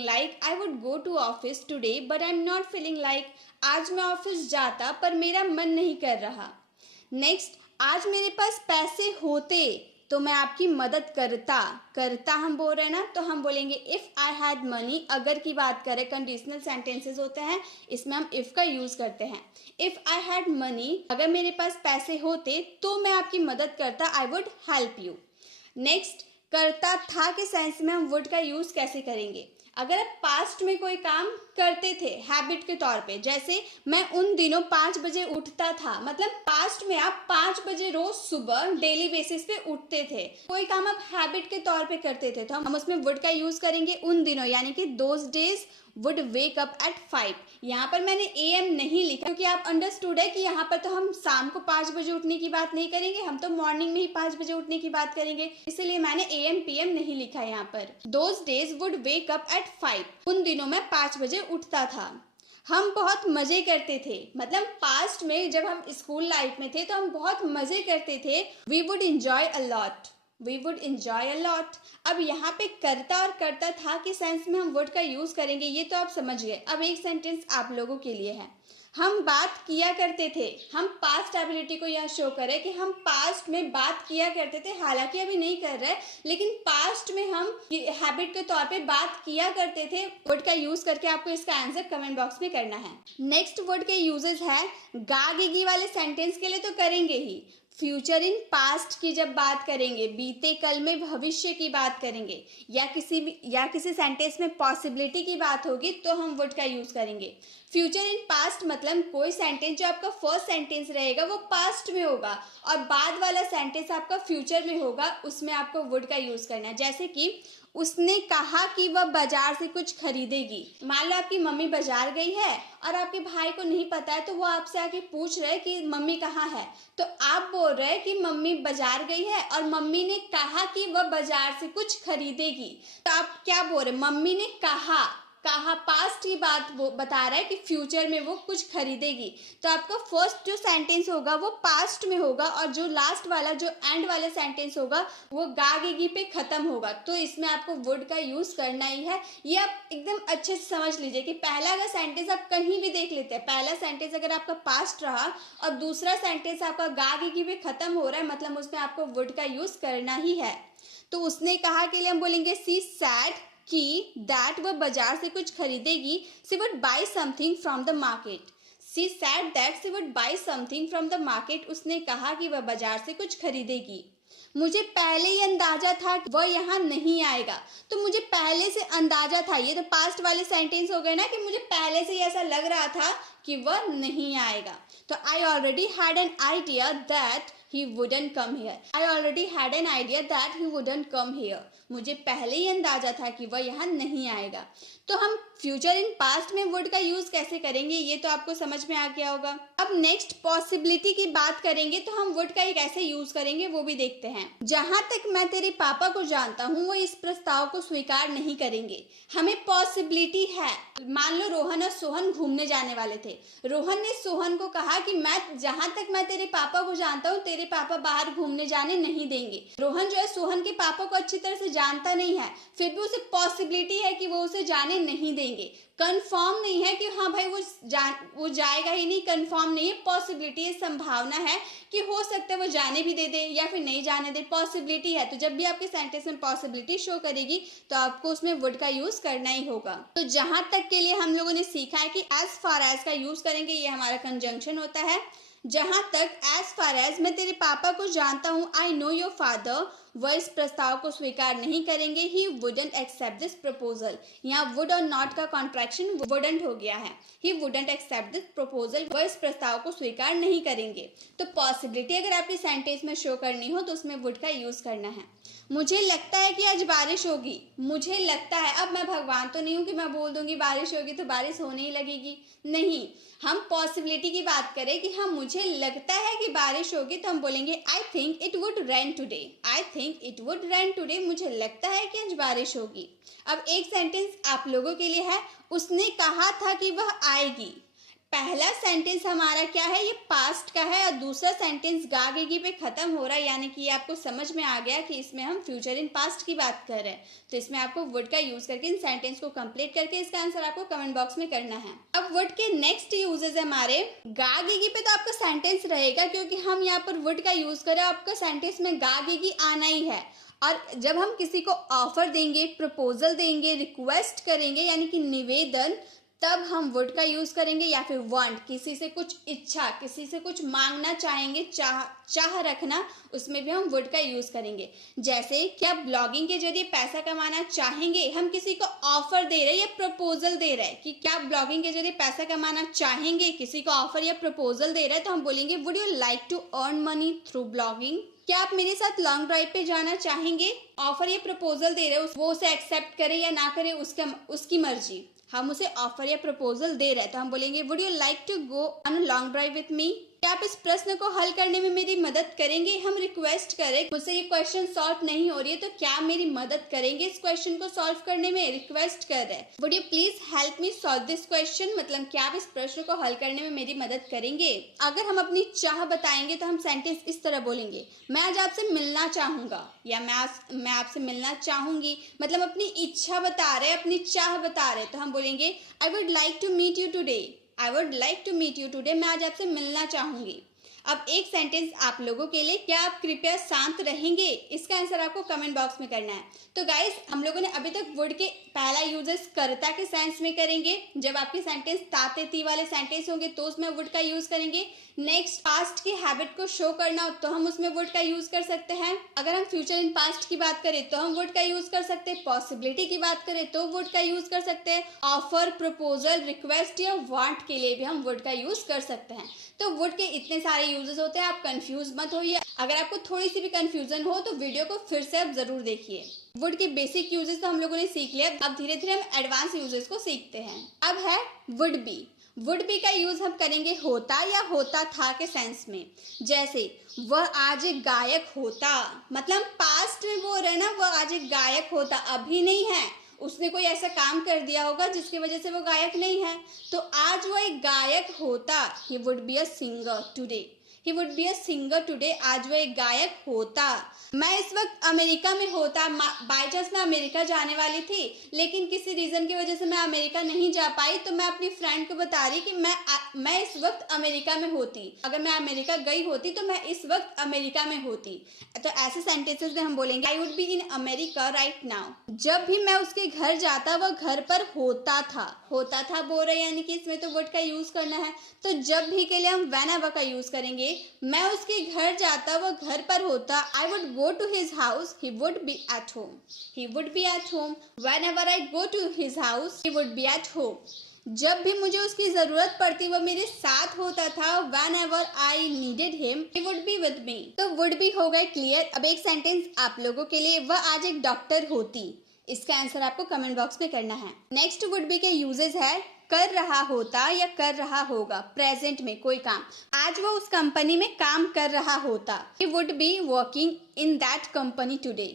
like I would go to office today but I am not feeling like. आज मैं ऑफिस जाता पर मेरा मन नहीं कर रहा। नेक्स्ट, आज मेरे पास पैसे होते तो मैं आपकी मदद करता हम बोल रहे हैं ना, तो हम बोलेंगे इफ आई हैड मनी। अगर की बात करें, कंडीशनल सेंटेंसेस होते हैं, इसमें हम इफ का यूज करते हैं। इफ आई हैड मनी, अगर मेरे पास पैसे होते तो मैं आपकी मदद करता, I would help you. Next, करता था के सेंस में हम वुड का यूज कैसे करेंगे। अगर आप पास्ट में कोई काम करते थे हैबिट के तौर पे, जैसे मैं उन दिनों 5 बजे उठता था, मतलब पास्ट में आप 5 बजे रोज सुबह डेली बेसिस पे उठते थे। कोई काम आप हैबिट के तौर पे करते थे तो हम उसमें वुड का यूज करेंगे उन दिनों, यानी कि those days would wake up at 5। यहाँ पर मैंने AM नहीं लिखा क्योंकि आप अंडरस्टूड है कि यहाँ पर तो हम शाम को 5 बजे उठने की बात नहीं करेंगे, हम तो मॉर्निंग में ही 5 बजे उठने की बात करेंगे, इसलिए मैंने AM PM नहीं लिखा यहाँ पर। Those days would wake up at 5, उन दिनों में 5 बजे उठता था। हम बहुत मजे करते थे, मतलब पास्ट में जब हम स्कूल लाइफ में थे तो हम बहुत मजे करते थे। We would enjoy a lot. अब यहाँ पे करता और करता था के सेंस में हम वुड का यूज करेंगे, ये तो आप समझ गए। अब एक सेंटेंस आप लोगों के लिए है। हम बात किया करते थे, हम पास्ट एबिलिटी को यहाँ शो करें कि हम पास्ट में बात किया करते थे, हालांकि अभी नहीं कर रहे, लेकिन पास्ट में हम हैबिट के तौर पे बात किया करते थे। वर्ड का यूज करके आपको इसका आंसर कमेंट बॉक्स में करना है। नेक्स्ट वर्ड के यूजेस है गा गिगी वाले सेंटेंस के लिए तो करेंगे ही, फ्यूचर इन पास्ट की जब बात करेंगे, बीते कल में भविष्य की बात करेंगे, या किसी सेंटेंस में पॉसिबिलिटी की बात होगी तो हम वुड का यूज करेंगे। फ्यूचर इन पास्ट मतलब कोई सेंटेंस जो आपका फर्स्ट सेंटेंस रहेगा वो पास्ट में होगा और बाद वाला सेंटेंस आपका फ्यूचर में होगा, उसमें आपको वुड का यूज करना है। जैसे कि उसने कहा कि वह बाजार से कुछ खरीदेगी। मान लो आपकी मम्मी बाजार गई है और आपके भाई को नहीं पता है, तो वो आपसे आके पूछ रहे कि मम्मी कहाँ है, तो आप बोल रहे हैं कि मम्मी बाजार गई है और मम्मी ने कहा कि वह बाजार से कुछ खरीदेगी। तो आप क्या बोल रहे, मम्मी ने कहा पास्ट की बात वो बता रहा है कि फ्यूचर में वो कुछ खरीदेगी, तो आपका फर्स्ट जो सेंटेंस होगा वो पास्ट में होगा और जो लास्ट वाला जो एंड वाला सेंटेंस होगा वो गागेगी पे खत्म होगा। तो इसमें आपको वुड का यूज करना ही है। ये आप एकदम अच्छे से समझ लीजिए कि पहला अगर सेंटेंस आप कहीं भी देख लेते हैं, पहला सेंटेंस अगर आपका पास्ट रहा और दूसरा सेंटेंस आपका गागेगी पे खत्म हो रहा है, मतलब उसमें आपको वुड का यूज करना ही है। तो उसने कहा के लिए हम बोलेंगे सी सैड कि दैट वह बाजार से कुछ खरीदेगी, she would buy something from the market. She said that she would buy something from the market, उसने कहा कि वह बाजार से कुछ खरीदेगी। मुझे पहले ही अंदाजा था कि वह यहाँ नहीं आएगा। तो मुझे पहले से अंदाजा था, ये तो पास्ट वाले सेंटेंस हो गए ना कि मुझे पहले से ही ऐसा लग रहा था कि वह नहीं आएगा। तो I already had an idea that he wouldn't come here. I already had an idea that he wouldn't come here. मुझे पहले ही अंदाजा था कि वह यहाँ नहीं आएगा। तो हम फ्यूचर इन पास्ट में वुड का यूज कैसे करेंगे ये तो आपको समझ में आ गया होगा। अब नेक्स्ट पॉसिबिलिटी की बात करेंगे तो हम वुड का कैसे यूज करेंगे वो भी देखते हैं। जहां तक मैं तेरे पापा को जानता हूँ वो इस प्रस्ताव को स्वीकार नहीं करेंगे। हमें पॉसिबिलिटी है, मान लो रोहन और सोहन घूमने जाने वाले थे। रोहन ने सोहन को कहा कि जहां तक मैं तेरे पापा को जानता हूँ तेरे पापा बाहर घूमने जाने नहीं देंगे। रोहन जो है सोहन के पापा को अच्छी तरह से जानता नहीं है, फिर भी उसे पॉसिबिलिटी है कि वो उसे जाने नहीं देंगे। कंफर्म नहीं है कि हाँ भाई वो जाएगा ही नहीं, कंफर्म नहीं है, पॉसिबिलिटी है, संभावना है कि हो सकता है वो जाने भी दे दे या फिर नहीं जाने दे, पॉसिबिलिटी है। तो जब भी आपके सेंटेंस में पॉसिबिलिटी शो करेगी तो आपको उसमें वुड का यूज करना ही होगा। तो जहां तक के लिए हम लोगों ने सीखा है कि एज फार एज का यूज करेंगे, ये हमारा कंजंक्शन होता है। जहां तक एज फार एज मैं तेरे पापा को जानता हूँ, आई नो योर फादर, वह इस प्रस्ताव को स्वीकार नहीं करेंगे। He wouldn't accept this proposal, यहाँ वुड और नॉट का कॉन्ट्रैक्शन वुडंट हो गया है। He wouldn't accept this proposal, वह इस प्रस्ताव को स्वीकार नहीं करेंगे। तो पॉसिबिलिटी अगर आपकी सेंटेंस में शो करनी हो तो उसमें वुड का यूज करना है। मुझे लगता है कि आज बारिश होगी, मुझे लगता है। अब मैं भगवान तो नहीं हूँ कि मैं बोल दूंगी बारिश होगी तो बारिश होने ही लगेगी, नहीं। हम पॉसिबिलिटी की बात करें कि हाँ मुझे लगता है कि बारिश होगी तो हम बोलेंगे I think it would rain today, I think it would rain today, मुझे लगता है कि आज बारिश होगी। अब एक सेंटेंस आप लोगों के लिए है, उसने कहा था कि वह आएगी। पहला सेंटेंस हमारा क्या है, ये पास्ट का है, और दूसरा सेंटेंस गागेगी पे खत्म हो रहा है, यानी कि आपको समझ में आ गया कि इसमें हम फ्यूचर इन पास्ट की बात कर रहे हैं। तो इसमें आपको वुड का यूज करके इन सेंटेंस को कंप्लीट करके इसका आंसर आपको कमेंट बॉक्स में करना है। अब वुड के नेक्स्ट यूजेस है हमारे, गागेगी पे तो आपका सेंटेंस रहेगा क्योंकि हम यहाँ पर वुड का यूज करें, आपका सेंटेंस में गागेगी आना ही है। और जब हम किसी को ऑफर देंगे, प्रपोजल देंगे, रिक्वेस्ट करेंगे यानी कि निवेदन, तब हम वुड का यूज करेंगे। या फिर वांट, किसी से कुछ इच्छा, किसी से कुछ मांगना चाहेंगे, चाह रखना, उसमें भी हम वुड का यूज करेंगे। जैसे क्या ब्लॉगिंग के जरिए पैसा कमाना चाहेंगे, हम किसी को ऑफर दे रहे हैं या प्रपोजल दे रहे हैं कि क्या ब्लॉगिंग के जरिए पैसा कमाना चाहेंगे, किसी को ऑफर या प्रपोजल दे रहे हैं तो हम बोलेंगे would you like to earn money through blogging. क्या आप मेरे साथ लॉन्ग ड्राइव पे जाना चाहेंगे, ऑफर या प्रपोजल दे रहे हो, वो उसे एक्सेप्ट करे या ना करे उसकी मर्जी, हम उसे ऑफर या प्रपोजल दे रहे हैं तो हम बोलेंगे would you like to go on a long drive with me. क्या आप इस प्रश्न को हल करने में मेरी मदद करेंगे, हम रिक्वेस्ट करें, मुझसे ये क्वेश्चन सॉल्व नहीं हो रही है तो क्या मेरी मदद करेंगे इस क्वेश्चन को सॉल्व करने में, रिक्वेस्ट कर रहे हैं। Would you please help me solve this question, मतलब क्या आप इस प्रश्न को हल करने में मेरी मदद करेंगे। अगर हम अपनी चाह बताएंगे तो हम सेंटेंस इस तरह बोलेंगे, मैं आज आपसे मिलना चाहूंगा या मैं आपसे मिलना चाहूंगी, मतलब अपनी इच्छा बता रहे, अपनी चाह बता रहे, तो हम बोलेंगे I would like to meet you today, I would like to meet you today, मैं आज आपसे मिलना चाहूंगी। अब एक सेंटेंस आप लोगों के लिए, क्या आप कृपया शांत रहेंगे, इसका आंसर आपको कमेंट बॉक्स में करना है। तो गाइस हम लोगों ने अभी तक वुड के पहला यूजेस कर्ता के सेंस में करेंगे, जब आपके सेंटेंस ताते ती वाले सेंटेंस होंगे तो उसमें वुड का यूज करेंगे। नेक्स्ट पास्ट की हैबिट को शो करना हो तो हम उसमें वुड का यूज कर सकते हैं। अगर हम फ्यूचर इन पास्ट की बात करें तो हम वुड का यूज कर सकते हैं। पॉसिबिलिटी की बात करें तो वुड का यूज कर सकते हैं। ऑफर, प्रपोजल, रिक्वेस्ट या वांट के लिए भी हम वुड का यूज कर सकते हैं। तो वुड के इतने सारे यूजेस होते हैं, आप कंफ्यूज मत होइए। अगर आपको थोड़ी सी भी कंफ्यूजन हो तो वीडियो को फिर से आप जरूर देखिए। वुड के बेसिक यूजेस तो हम लोगों ने सीख लिया, अब धीरे धीरे हम एडवांस यूजेस को सीखते हैं। अब है वुड बी। वुड बी का यूज हम करेंगे होता या होता था के सेंस में। जैसे वह आज एक गायक होता, मतलब पास्ट में बोल रहे ना, वह आज एक गायक होता, अभी नहीं है, उसने कोई ऐसा काम कर दिया होगा जिसकी वजह से वो गायक नहीं है, तो आज वो एक गायक होता। He would be a singer today, he would be a singer today, आज वो एक गायक होता। मैं इस वक्त अमेरिका में होता, बाई चांस मैं अमेरिका जाने वाली थी लेकिन किसी रीज़न की वजह से मैं अमेरिका नहीं जा पाई, तो मैं अपनी फ्रेंड को बता रही कि मैं इस वक्त अमेरिका में होती, अगर मैं अमेरिका गई होती तो मैं इस वक्त अमेरिका में होती। तो ऐसे सेंटेंसेस में हम बोलेंगे I would be in America right now. जब भी मैं उसके घर जाता वह घर पर होता था, होता था बोल रहे यानी कि इसमें तो वुड का यूज करना है। तो जब भी के लिए हम व्हेनेवर का यूज करेंगे। मैं उसके घर जाता वह घर पर होता, I would go to his house, he would be at home, he would be at home, whenever I go to his house he would be at home। जब भी मुझे उसकी जरूरत पड़ती वह मेरे साथ होता था, whenever I needed him he would be with me। तो would be हो गए क्लियर। अब एक सेंटेंस आप लोगों के लिए, वह आज एक डॉक्टर होती, इसका आंसर आपको कमेंट बॉक्स में करना है। नेक्स्ट वुड बी के यूजेस है कर रहा होता या कर रहा होगा। प्रेजेंट में कोई काम, आज वो उस कंपनी में काम कर रहा होता। He would be working in that company today.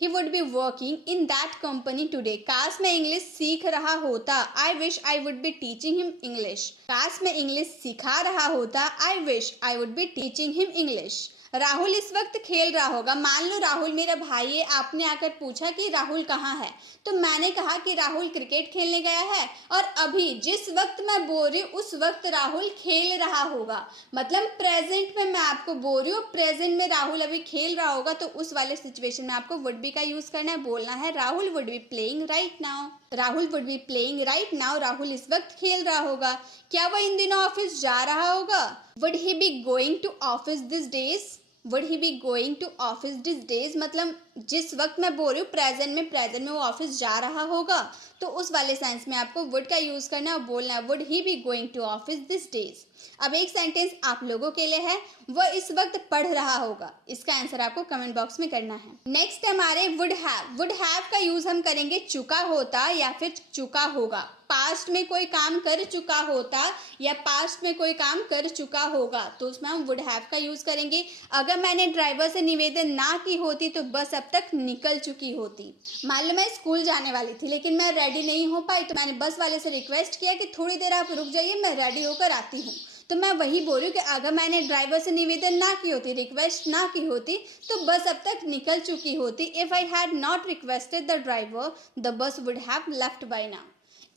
He would be working in that company today. काश मैं इंग्लिश सीख रहा होता। I wish I would be teaching him English. काश मैं इंग्लिश सिखा रहा होता। I wish I would be teaching him English. Rahul इस वक्त खेल रहा होगा। मान लो राहुल मेरा भाई है, आपने आकर पूछा कि राहुल कहाँ है, तो मैंने कहा कि राहुल क्रिकेट खेलने गया है और अभी जिस वक्त मैं बोल रही हूँ उस वक्त राहुल खेल रहा होगा। मतलब प्रेजेंट में मैं आपको बोल रही हूँ, प्रेजेंट में राहुल अभी खेल रहा होगा, तो उस वाले सिचुएशन में आपको वुड बी का यूज करना है। बोलना है Rahul would be playing right now. Rahul would be playing right now. Rahul इस वक्त खेल रहा होगा। क्या वह इन दिनों ऑफिस जा रहा होगा? Would he be going to office this days. Would he be going to office this days मतलब जिस वक्त मैं बोल रही हूँ प्रेजेंट में वो ऑफिस जा रहा होगा, तो उस वाले सेंस में आपको वुड का यूज करना है और बोलना है would he be going to office this days. अब एक सेंटेंस आप लोगों के लिए है, वह इस वक्त पढ़ रहा होगा। इसका आंसर आपको कमेंट बॉक्स में करना है। नेक्स्ट हमारे वुड हैव। वुड हैव का यूज हम करेंगे चुका होता या फिर चुका होगा। पास्ट में कोई काम कर चुका होता या पास्ट में कोई काम कर चुका होगा, तो उसमें हम वुड हैव का यूज करेंगे। अगर मैंने ड्राइवर से निवेदन ना की होती तो बस अब तक निकल चुकी होती। मान लो मैं स्कूल जाने वाली थी लेकिन मैं रेडी नहीं हो पाई, तो मैंने बस वाले से रिक्वेस्ट किया कि थोड़ी देर आप रुक जाइए, मैं रेडी होकर आती हूँ। तो मैं वही बोल रही हूँ कि अगर मैंने ड्राइवर से निवेदन ना की होती, रिक्वेस्ट ना की होती, तो बस अब तक निकल चुकी होती। If I had not requested the driver the bus would have left by now.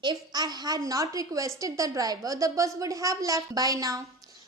If I had not requested the driver, the bus would have left by now.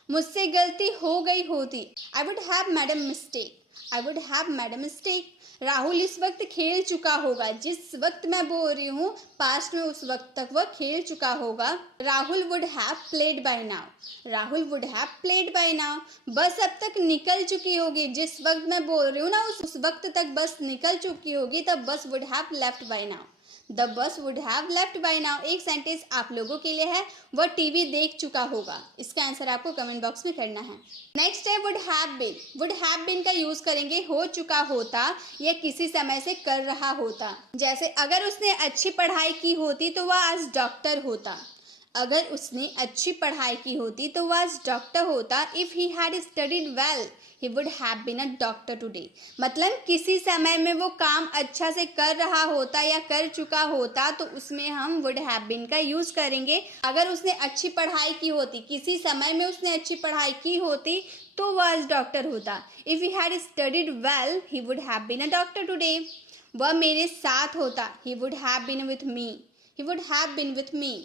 मुझसे गलती हो गई होती। I would have made a mistake. I would have made a mistake. Rahul इस वक्त खेल चुका होगा। जिस वक्त मैं बोल रही हूँ पास्ट में, उस वक्त तक वह खेल चुका होगा। Rahul would have played by now. Rahul would have played by now. बस अब तक निकल चुकी होगी। जिस वक्त मैं बोल रही हूँ ना उस वक्त तक बस निकल चुकी होगी, तब बस would have left by now. The bus would have left by now. एक सेंटेंस आप लोगों के लिए है, वह टीवी देख चुका होगा। इसका आंसर आपको कमेंट बॉक्स में करना है। नेक्स्ट है would have been. Would have been का यूज करेंगे हो चुका होता या किसी समय से कर रहा होता। जैसे अगर उसने अच्छी पढ़ाई की होती तो वह आज डॉक्टर होता। अगर उसने अच्छी पढ़ाई की होती तो वह आज डॉक्टर होता। If he had studied well he would have been a doctor today. मतलब किसी समय में वो काम अच्छा से कर रहा होता या कर चुका होता, तो उसमें हम वुड हैव बीन का यूज करेंगे। अगर उसने अच्छी पढ़ाई की होती, किसी समय में उसने अच्छी पढ़ाई की होती, तो वह आज डॉक्टर होता। If he had studied well he would have been a doctor today. वह मेरे साथ होता। He would have been with me. He would have been with me.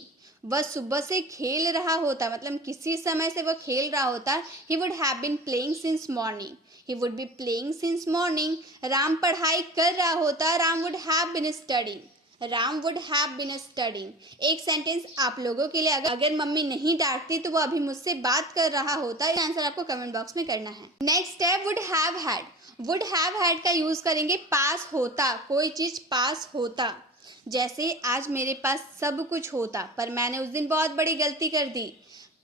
वह सुबह से खेल रहा होता, मतलब किसी समय से वह खेल रहा होता। He would have been playing since morning. He would be playing since morning. Ram पढ़ाई कर रहा होता। Ram would have been studying. Ram would have been studying. एक सेंटेंस आप लोगों के लिए, अगर मम्मी नहीं डांटती तो वो अभी मुझसे बात कर रहा होता। आंसर आपको कमेंट बॉक्स में करना है। नेक्स्ट है would have had. Would have had का यूज करेंगे पास होता, कोई चीज पास होता। जैसे आज मेरे पास सब कुछ होता पर मैंने उस दिन बहुत बड़ी गलती कर दी।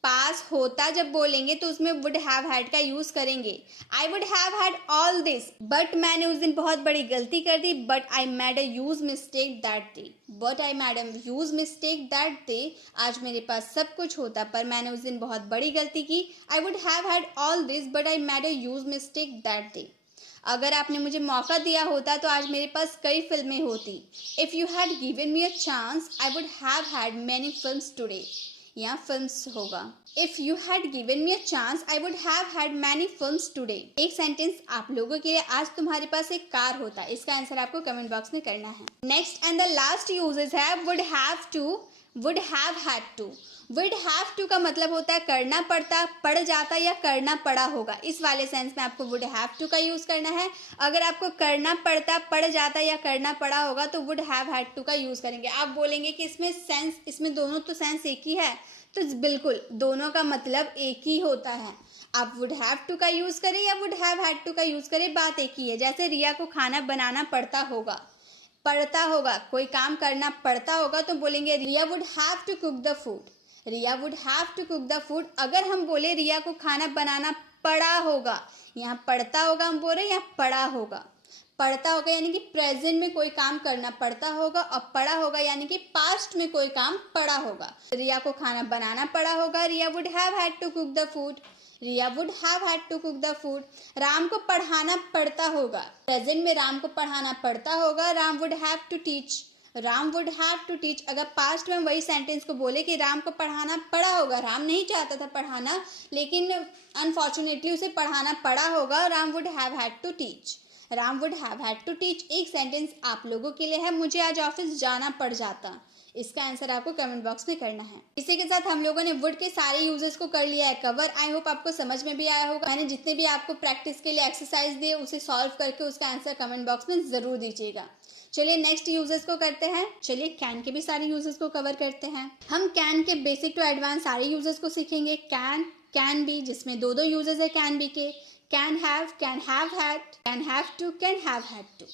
पास होता जब बोलेंगे तो उसमें वुड हैव हैड का यूज करेंगे। I would have had all this but मैंने उस दिन बहुत बड़ी गलती कर दी। But I made a huge mistake that day. But I made a huge mistake that day. आज मेरे पास सब कुछ होता पर मैंने उस दिन बहुत बड़ी गलती की। आई would have had all this but I made a huge mistake that day. अगर आपने मुझे मौका दिया होता तो आज मेरे पास कई फिल्में होती। If you had given me a chance I would have had many films today. यहाँ फिल्म्स होगा। If you had given me a chance I would have had many films today. एक सेंटेंस आप लोगों के लिए, आज तुम्हारे पास एक कार होता। इसका आंसर आपको कमेंट बॉक्स में करना है। Next and the last uses है would have to, would have had to. Would have to का मतलब होता है करना पड़ता, पड़ जाता या करना पड़ा होगा। इस वाले सेंस में आपको वुड हैव टू का यूज करना है। अगर आपको करना पड़ता, पड़ जाता या करना पड़ा होगा तो वुड हैव हैड टू का यूज करेंगे। आप बोलेंगे कि इसमें दोनों तो सेंस एक ही है, तो बिल्कुल दोनों का मतलब एक ही होता है। आप वुड हैव टू का यूज करें या वुड हैव हैड टू का यूज करें, बात एक ही है। जैसे रिया को खाना बनाना पड़ता होगा, पड़ता होगा, कोई काम करना पड़ता होगा तो बोलेंगे Riya would have to cook the food. Riya would have to cook the food. अगर हम बोले रिया को खाना बनाना पड़ा होगा, यहाँ पड़ता होगा हम बोल रहे हैं, यहाँ पड़ा होगा। पढ़ता होगा यानी कि प्रेजेंट में कोई काम करना पड़ता होगा, और पढ़ा होगा यानी कि पास्ट में कोई काम पड़ा होगा। रिया को खाना बनाना पड़ा होगा, Riya would have had to cook the food, Riya would have had to cook the food. Ram को पढ़ाना पड़ता होगा, प्रेजेंट में राम को पढ़ाना पड़ता होगा, Ram would have to teach, Ram would have to teach. अगर पास्ट में वही सेंटेंस को बोले कि राम को पढ़ाना पड़ा होगा, राम नहीं चाहता था पढ़ाना लेकिन अनफॉर्चुनेटली उसे पढ़ाना पड़ा होगा, Ram would have had to teach, Ram would have had to teach. एक सेंटेंस आप लोगों के लिए है, मुझे आज ऑफिस जाना पड़ जाता। इसका आंसर आपको कमेंट बॉक्स में करना है। इसी के साथ हम लोगों ने वुड के सारे यूजेस को कर लिया है कवर। आई होप आपको समझ में भी आया होगा। मैंने जितने भी आपको प्रैक्टिस के लिए एक्सरसाइज दिए उसे सॉल्व करके उसका आंसर कमेंट बॉक्स में जरूर दीजिएगा। चलिए नेक्स्ट यूजेस को करते हैं। चलिए कैन के भी सारे यूजेस को कवर करते हैं। हम कैन के बेसिक टू एडवांस सारे यूजेस को सीखेंगे। कैन बी, जिसमें दो यूजेस है कैन बी के, can have had, can have to, can have had to.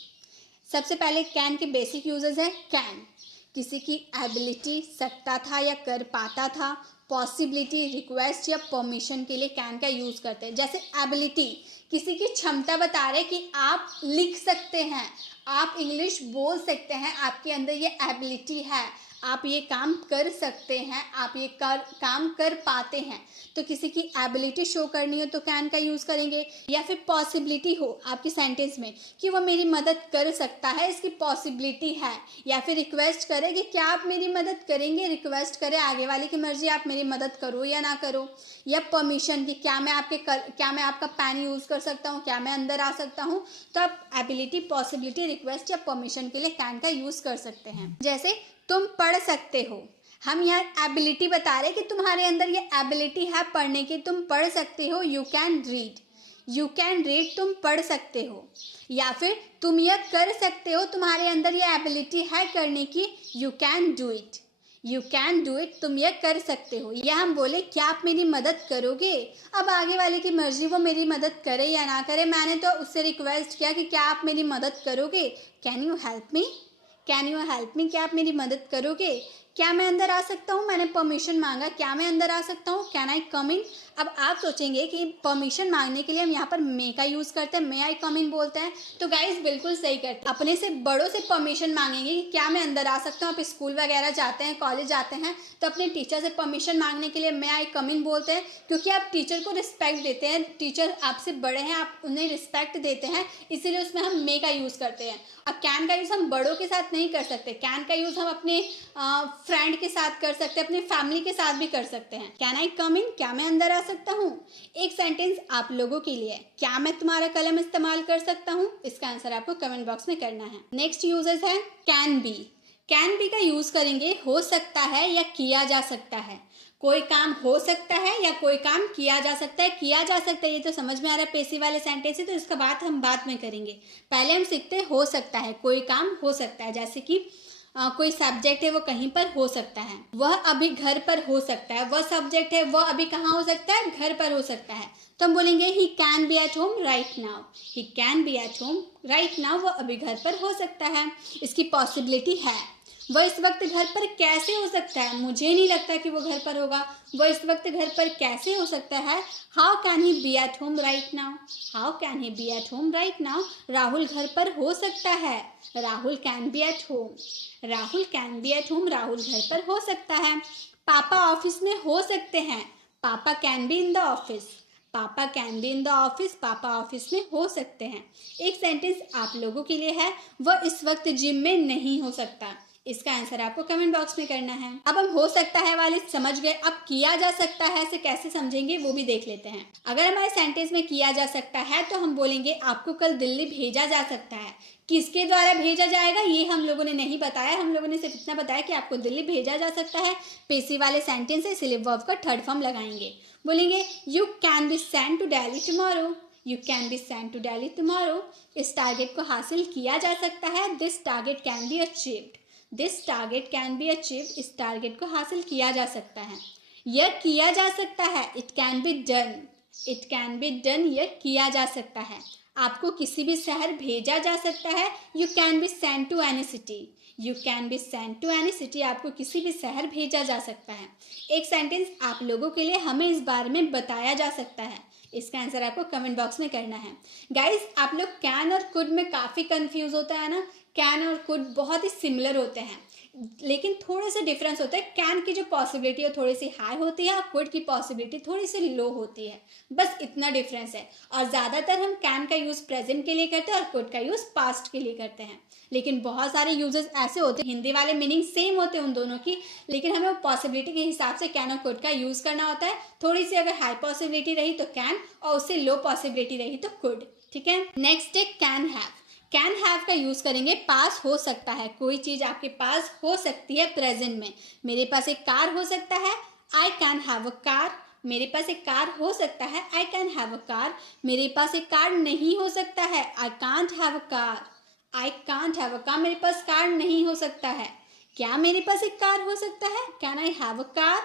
सबसे पहले कैन के बेसिक यूजेस है। कैन किसी की एबिलिटी, सकता था या कर पाता था, पॉसिबिलिटी, रिक्वेस्ट या परमिशन के लिए कैन का यूज करते हैं। जैसे एबिलिटी, किसी की क्षमता बता रहे कि आप लिख सकते हैं, आप इंग्लिश बोल सकते हैं, आपके अंदर ये एबिलिटी है, आप ये काम कर सकते हैं, आप ये काम कर पाते हैं। तो किसी की एबिलिटी शो करनी हो तो कैन का यूज़ करेंगे। या फिर पॉसिबिलिटी हो आपकी सेंटेंस में कि वो मेरी मदद कर सकता है, इसकी पॉसिबिलिटी है। या फिर रिक्वेस्ट करे कि क्या आप मेरी मदद करेंगे, रिक्वेस्ट करे आगे वाले की मर्जी, आप मेरी मदद करो या ना करो। या परमिशन की क्या मैं आपका पेन यूज़ कर सकता हूँ, क्या मैं अंदर आ सकता हूँ। तो आप एबिलिटी, पॉसिबिलिटी, रिक्वेस्ट या परमिशन के लिए कैन का यूज़ कर सकते हैं। जैसे तुम पढ़ सकते हो, हम यहाँ एबिलिटी बता रहे कि तुम्हारे अंदर ये एबिलिटी है पढ़ने की, तुम पढ़ सकते हो। यू कैन रीड, तुम पढ़ सकते हो। या फिर तुम यह कर सकते हो, तुम्हारे अंदर ये एबिलिटी है करने की। यू कैन डू इट, तुम यह कर सकते हो। या हम बोले क्या आप मेरी मदद करोगे, अब आगे वाले की मर्जी वो मेरी मदद करे या ना करे। मैंने तो उससे रिक्वेस्ट किया कि क्या आप मेरी मदद करोगे, कैन यू हेल्प मी, क्या आप मेरी मदद करोगे। क्या मैं अंदर आ सकता हूँ, मैंने परमिशन मांगा, क्या मैं अंदर आ सकता हूँ, कैन आई कम इन। अब आप सोचेंगे कि परमिशन मांगने के लिए हम यहाँ पर मे का यूज़ करते हैं, मे आई कम इन बोलते हैं। तो गाइस बिल्कुल सही करते हैं, अपने से बड़ों से परमिशन मांगेंगे कि क्या मैं अंदर आ सकता हूँ। आप स्कूल वगैरह जाते हैं, कॉलेज जाते हैं तो अपने टीचर से परमिशन मांगने के लिए मे आई कम इन बोलते हैं, क्योंकि आप टीचर को रिस्पेक्ट देते हैं, टीचर आपसे बड़े हैं, आप उन्हें रिस्पेक्ट देते हैं, इसीलिए उसमें हम मे का यूज़ करते हैं। अब कैन का यूज़ हम बड़ों के साथ नहीं कर सकते, कैन का यूज़ हम अपने फ्रेंड के साथ कर सकते हैं, अपने फैमिली के साथ भी कर सकते हैं। कैन आई कम इन, क्या मैं अंदर आ सकता हूँ। एक सेंटेंस आप लोगों के लिए, क्या मैं तुम्हारा कलम इस्तेमाल कर सकता हूँ। इसका आंसर आपको कमेंट बॉक्स में करना है। नेक्स्ट यूजेस है कैन बी का यूज करेंगे हो सकता है या किया जा सकता है। कोई काम हो सकता है या कोई काम किया जा सकता है। किया जा सकता है ये तो समझ में आ रहा है, पेसिव वाले सेंटेंस है, तो इसका बात हम बाद में करेंगे। पहले हम सीखते हैं हो सकता है, कोई काम हो सकता है। जैसे कि कोई सब्जेक्ट है वो कहीं पर हो सकता है, वह अभी घर पर हो सकता है। वह सब्जेक्ट है वह अभी कहाँ हो सकता है, घर पर हो सकता है। तो हम बोलेंगे he can be at home right now, he can be at home right now, वह अभी घर पर हो सकता है। इसकी पॉसिबिलिटी है, वह इस वक्त घर पर कैसे हो सकता है, मुझे नहीं लगता कि वो घर पर होगा, वह इस वक्त घर पर कैसे हो सकता है। How can he be at home right now, how can he be at home right now, Rahul घर पर हो सकता है, Rahul can be at home, Rahul can be at home, Rahul घर पर हो सकता है। पापा ऑफिस में हो सकते हैं, papa can be in the office, papa can be in the office, पापा ऑफिस में हो सकते हैं। एक सेंटेंस आप लोगों के लिए है, वह इस वक्त जिम में नहीं हो सकता। इसका आंसर आपको कमेंट बॉक्स में करना है। अब हम हो सकता है वाले समझ गए, अब किया जा सकता है से कैसे समझेंगे वो भी देख लेते हैं। अगर हमारे सेंटेंस में किया जा सकता है तो हम बोलेंगे आपको कल दिल्ली भेजा जा सकता है। किसके द्वारा भेजा जाएगा ये हम लोगों ने नहीं बताया, हम लोगों ने सिर्फ इतना बताया कि आपको दिल्ली भेजा जा सकता है। पेशी वाले सेंटेंस है इसलिए वर्ब का थर्ड फॉर्म लगाएंगे। बोलेंगे you can be sent to Delhi tomorrow, you can be sent to Delhi tomorrow. इस टारगेट को हासिल किया जा सकता है, this target can be achieved, this target can be achieved, इस टारगेट को हासिल किया जा सकता है। यह किया जा सकता है, it can be done, it can be done, यह किया जा सकता है। आपको किसी भी शहर भेजा जा सकता है, you can be sent to any city, you can be sent to any city, आपको किसी भी शहर भेजा जा सकता है। एक सेंटेंस आप लोगों के लिए, हमें इस बारे में बताया जा सकता है। इसका आंसर आपको कमेंट बॉक्स में करना है। गाइज आप लोग कैन और कुड में काफ़ी कंफ्यूज होता है ना। कैन और कुड बहुत ही सिमिलर होते हैं, लेकिन थोड़े से डिफरेंस होता है। कैन की जो पॉसिबिलिटी है थोड़ी सी हाई होती है और कुड की पॉसिबिलिटी थोड़ी सी लो होती है, बस इतना डिफरेंस है। और ज़्यादातर हम कैन का यूज़ प्रेजेंट के लिए करते हैं और कुड का यूज़ पास्ट के लिए करते हैं। लेकिन बहुत सारे यूजेस ऐसे होते हैं, हिंदी वाले मीनिंग सेम होते हैं उन दोनों की, लेकिन हमें पॉसिबिलिटी के हिसाब से कैन और कुड का यूज़ करना होता है। थोड़ी सी अगर हाई पॉसिबिलिटी रही तो कैन और उससे लो पॉसिबिलिटी रही तो कुड। ठीक है, नेक्स्ट है कैन हैव। कैन हैव का यूज़ करेंगे पास हो सकता है, कोई चीज़ आपके पास हो सकती है प्रेजेंट में। मेरे पास एक कार हो सकता है, I can have a car. मेरे पास एक कार हो सकता है, I can have a car. मेरे पास एक कार नहीं हो सकता है, I can't have a car. I can't have a car, मेरे पास कार नहीं हो सकता है। क्या मेरे पास एक कार हो सकता है? Can I have a car?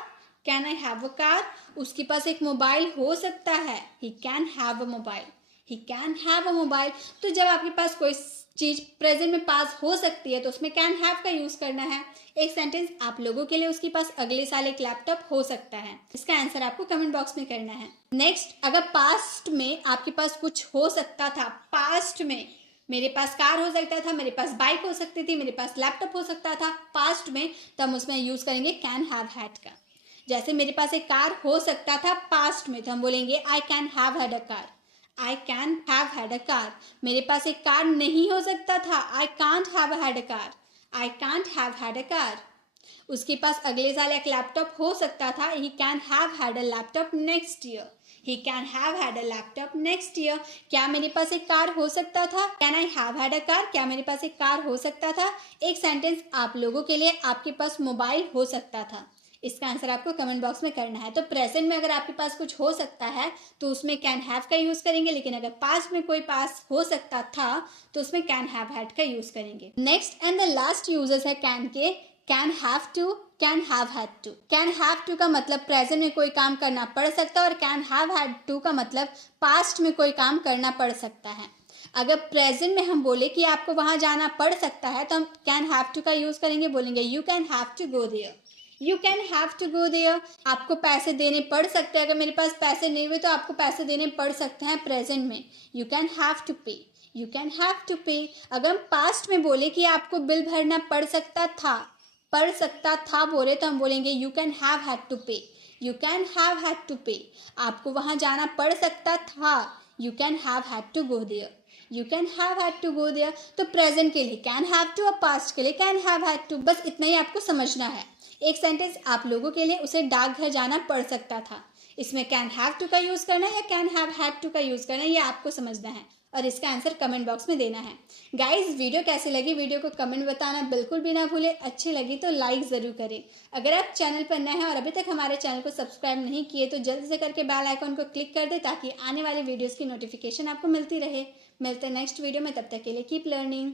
Can I have a car? उसके पास एक मोबाइल हो सकता है, he can have a mobile. He can have a mobile. तो जब आपके पास कोई चीज़ प्रेजेंट में पास हो सकती है तो उसमें कैन हैव का यूज़ करना है। एक सेंटेंस आप लोगों के लिए, उसके पास अगले साल एक लैपटॉप हो सकता है। इसका आंसर आपको कमेंट बॉक्स में करना है। नेक्स्ट, अगर पास्ट में आपके पास कुछ हो सकता था, पास्ट में मेरे पास कार हो सकता था, मेरे पास बाइक हो सकती थी, मेरे पास लैपटॉप हो सकता था पास्ट में, तो हम उसमें यूज़ करेंगे कैन हैव हैड का। जैसे मेरे पास एक कार हो सकता था पास्ट में, तो हम बोलेंगे I can have had a car. I can have had a car. मेरे पास एक कार नहीं हो सकता था, I can't have had a car. I can't have had a car. उसके पास अगले साल एक लैपटॉप हो सकता था, he can have had a laptop next year. He can have had a laptop next year. क्या मेरे पास एक कार हो सकता था? Can I have had a car? क्या मेरे पास एक कार हो सकता था? एक सेंटेंस आप लोगों के लिए, आपके पास मोबाइल हो सकता था। इसका आंसर आपको कमेंट बॉक्स में करना है। तो प्रेजेंट में अगर आपके पास कुछ हो सकता है तो उसमें कैन हैव का यूज़ करेंगे, लेकिन अगर पास्ट में कोई पास हो सकता था तो उसमें कैन हैव हैड का यूज़ करेंगे। Next and the last uses है कैन के, can have to, can have had to. Can have to का मतलब प्रेजेंट में कोई काम करना पड़ सकता है, और कैन हैव हैड टू का मतलब पास्ट में कोई काम करना पड़ सकता है। अगर प्रेजेंट में हम बोले कि आपको वहाँ जाना पड़ सकता है तो हम कैन हैव टू का यूज़ करेंगे, बोलेंगे you can have to go there. You can have to go there. आपको पैसे देने पड़ सकते हैं, अगर मेरे पास पैसे नहीं हुए तो आपको पैसे देने पड़ सकते हैं प्रेजेंट में। You can have to pay. You can have to पे। अगर हम पास्ट में बोले कि आपको बिल भरना पड़ सकता था बोले, तो हम बोलेंगे you can have had to pay. You can have had to pay. आपको वहाँ जाना पड़ सकता था, you can have had to go there. You can have had to go there. तो प्रेजेंट के लिए कैन हैव टू और पास्ट के लिए कैन हैव हैड टू, बस इतना ही आपको समझना है। एक सेंटेंस आप लोगों के लिए, उसे डाकघर जाना पड़ सकता था, इसमें कैन हैव टू का यूज़ करना है या कैन हैव हैड टू का यूज़ करना है, ये आपको समझना है और इसका आंसर कमेंट बॉक्स में देना है। गाइस वीडियो कैसे लगी, वीडियो को कमेंट बताना बिल्कुल भी ना भूलें। अच्छी लगी तो लाइक ज़रूर करें। अगर आप चैनल पर नए हैं और अभी तक हमारे चैनल को सब्सक्राइब नहीं किए तो जल्दी से करके बेल आइकॉन को क्लिक कर दें, ताकि आने वाली वीडियोज़ की नोटिफिकेशन आपको मिलती रहे। मिलते हैं नेक्स्ट वीडियो में, तब तक के लिए कीप लर्निंग।